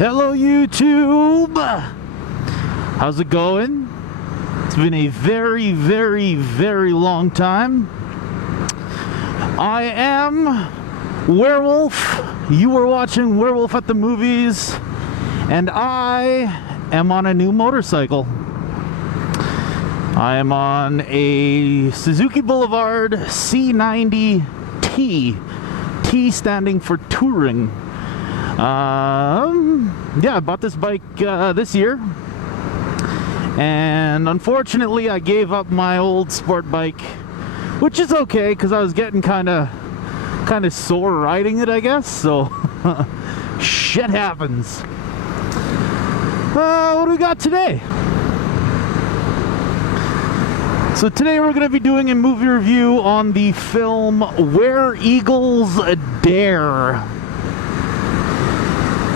Hello YouTube! How's it going? It's been a very, very, very long time. I am Werewolf. You are watching Werewolf at the Movies, and I am on a new motorcycle. I am on a Suzuki Boulevard C90T. T standing for touring. Yeah, I bought this bike this year, and unfortunately I gave up my old sport bike, which is okay because I was getting kind of sore riding it, I guess. So shit happens. What do we got today? So today we're going to be doing a movie review on the film Where Eagles Dare.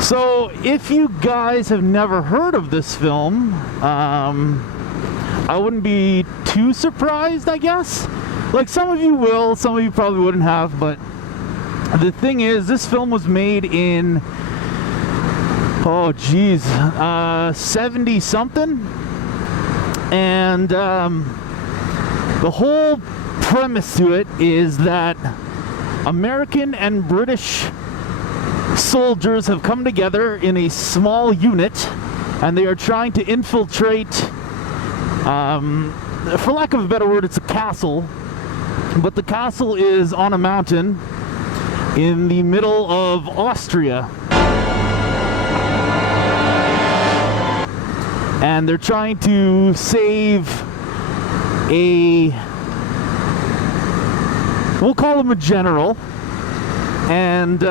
So, if you guys have never heard of this film, I wouldn't be too surprised, I guess. Like, some of you will, some of you probably wouldn't have, but the thing is, this film was made in, 70-something, and the whole premise to it is that American and British soldiers have come together in a small unit, and they are trying to infiltrate, for lack of a better word, it's a castle, but the castle is on a mountain in the middle of Austria, and they're trying to save we'll call him a general, and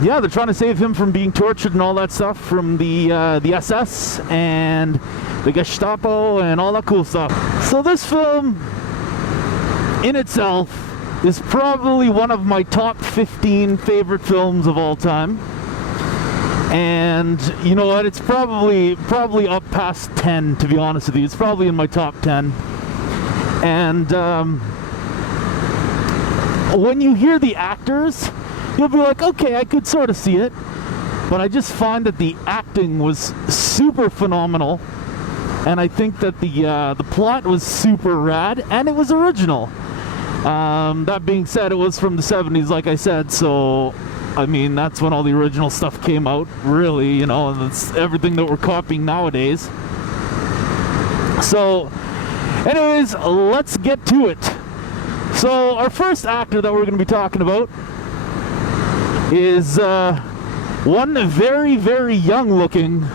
yeah, they're trying to save him from being tortured and all that stuff from the SS and the Gestapo and all that cool stuff. So this film in itself is probably one of my top 15 favorite films of all time. And you know what? It's probably up past 10, to be honest with you. It's probably in my top 10. And when you hear the actors, you'll be like, okay, I could sort of see it, but I just find that the acting was super phenomenal, and I think that the plot was super rad, and it was original. That being said, it was from the 70s, like I said, so I mean, that's when all the original stuff came out, really, you know, and it's everything that we're copying nowadays. So anyways, let's get to it. So our first actor that we're going to be talking about is one very, very young looking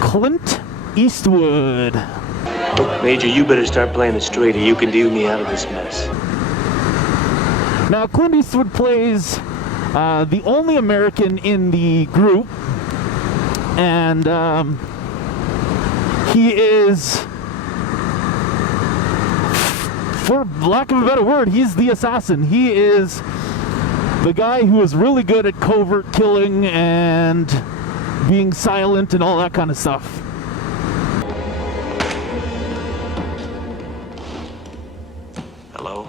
Clint Eastwood. Look, Major, you better start playing it straight or you can deal me out of this mess. Now, Clint Eastwood plays the only American in the group, and he is, for lack of a better word, he's the assassin. He is the guy who is really good at covert killing and being silent and all that kind of stuff. Hello?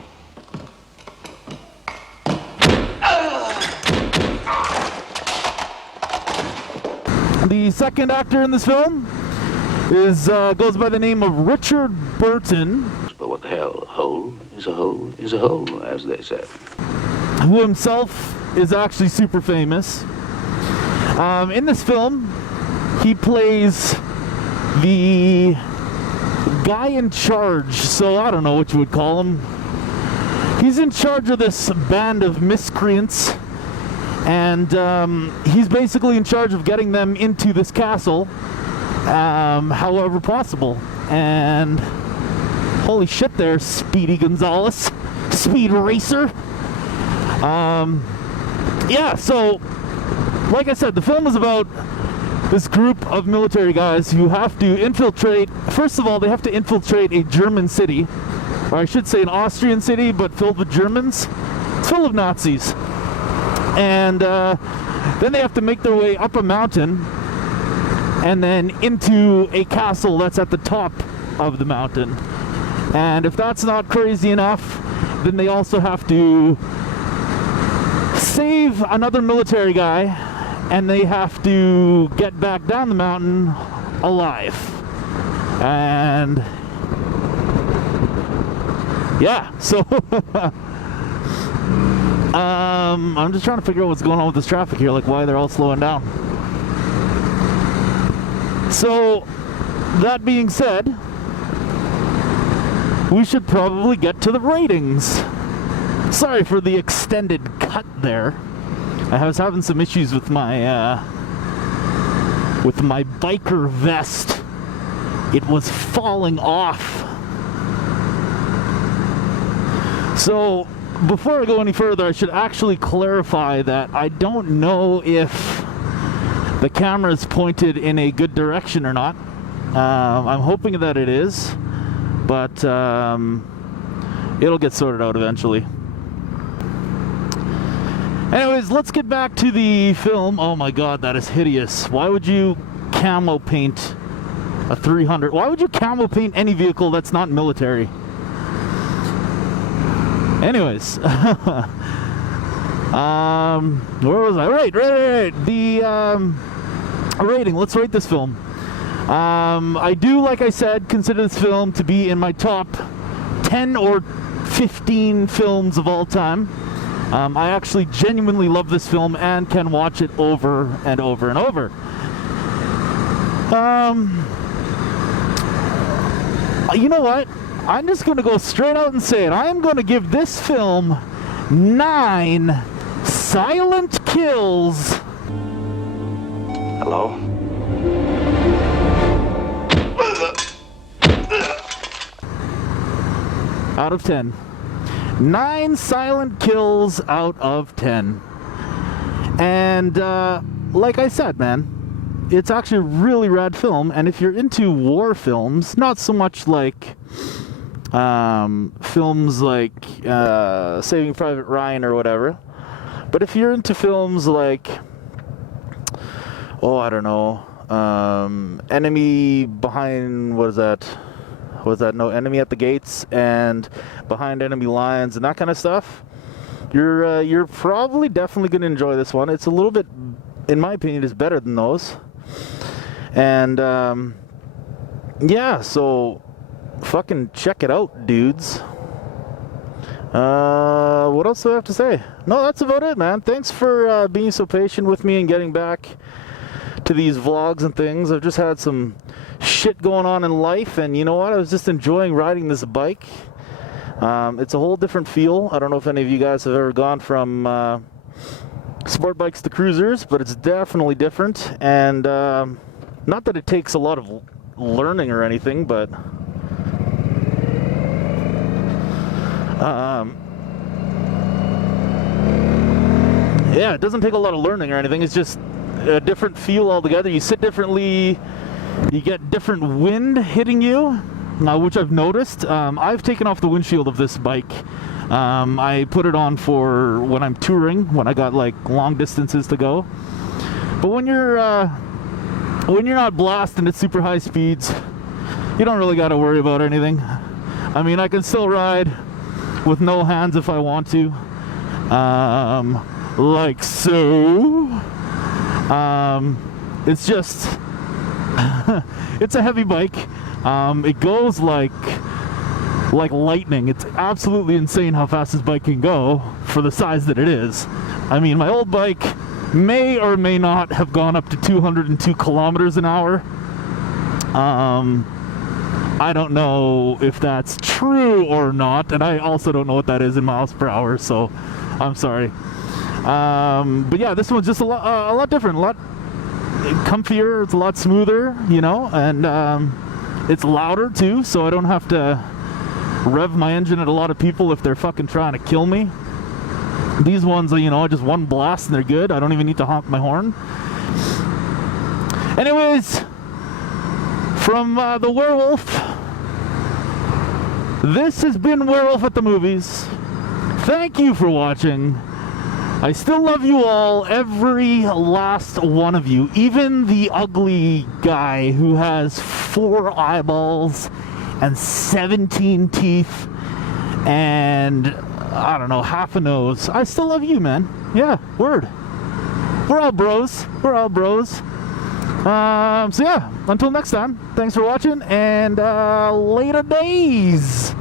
The second actor in this film is goes by the name of Richard Burton. But what the hell? A hole is a hole is a hole, as they say. Who himself is actually super famous. In this film, he plays the guy in charge, so I don't know what you would call him. He's in charge of this band of miscreants, and he's basically in charge of getting them into this castle, however possible. And holy shit there, Speedy Gonzales, Speed Racer. Yeah, so like I said, the film is about this group of military guys who have to infiltrate. First of all, they have to infiltrate a German city, or I should say an Austrian city, but filled with Germans. It's full of Nazis. And then they have to make their way up a mountain and then into a castle that's at the top of the mountain. And if that's not crazy enough, then they also have to save another military guy and they have to get back down the mountain alive. And yeah, so I'm just trying to figure out what's going on with this traffic here, like why they're all slowing down. So that being said, we should probably get to the ratings. Sorry for the extended cut there. I was having some issues with my biker vest. It was falling off. So before I go any further, I should actually clarify that I don't know if the camera is pointed in a good direction or not. I'm hoping that it is, but it'll get sorted out eventually. Anyways, let's get back to the film. Oh my god, that is hideous. Why would you camo paint a 300? Why would you camo paint any vehicle that's not military? Anyways, where was I? Right. The rating. Let's rate this film. I do, like I said, consider this film to be in my top 10 or 15 films of all time. I actually genuinely love this film and can watch it over and over and over. You know what? I'm just going to go straight out and say it. I am going to give this film 9 silent kills. Hello? Out of 10. 9 silent kills out of 10. And like I said, man, it's actually a really rad film. And if you're into war films, not so much like films like Saving Private Ryan or whatever, but if you're into films like, oh, I don't know, Enemy Behind, what is that? Was that no Enemy at the Gates and Behind Enemy Lines and that kind of stuff, you're probably definitely going to enjoy this one. It's a little bit, in my opinion, is better than those. And yeah, so fucking check it out, dudes. What else do I have to say? No, that's about it, man. Thanks for being so patient with me and getting back to these vlogs and things. I've just had some shit going on in life, and you know what? I was just enjoying riding this bike. It's a whole different feel. I don't know if any of you guys have ever gone from sport bikes to cruisers, but it's definitely different. And not that it takes a lot of learning or anything, but yeah, it doesn't take a lot of learning or anything. It's just a different feel altogether. You sit differently, you get different wind hitting you, which I've noticed. I've taken off the windshield of this bike. I put it on for when I'm touring, when I got like long distances to go. But when you're not blasting at super high speeds, you don't really got to worry about anything. I mean, I can still ride with no hands if I want to, like so. It's just it's a heavy bike. It goes like lightning. It's absolutely insane how fast this bike can go for the size that it is. I mean, my old bike may or may not have gone up to 202 kilometers an hour. I don't know if that's true or not, and I also don't know what that is in miles per hour, so I'm sorry. But yeah, this one's just a lot different, a lot comfier. It's a lot smoother, you know, and it's louder too, so I don't have to rev my engine at a lot of people if they're fucking trying to kill me. These ones are, you know, just one blast and they're good. I don't even need to honk my horn. Anyways, from the Werewolf, this has been Werewolf at the Movies. Thank you for watching. I still love you all, every last one of you, even the ugly guy who has 4 eyeballs and 17 teeth and, I don't know, half a nose. I still love you, man. Yeah, word. we're all bros. We're all bros. So yeah, until next time, thanks for watching, and later days.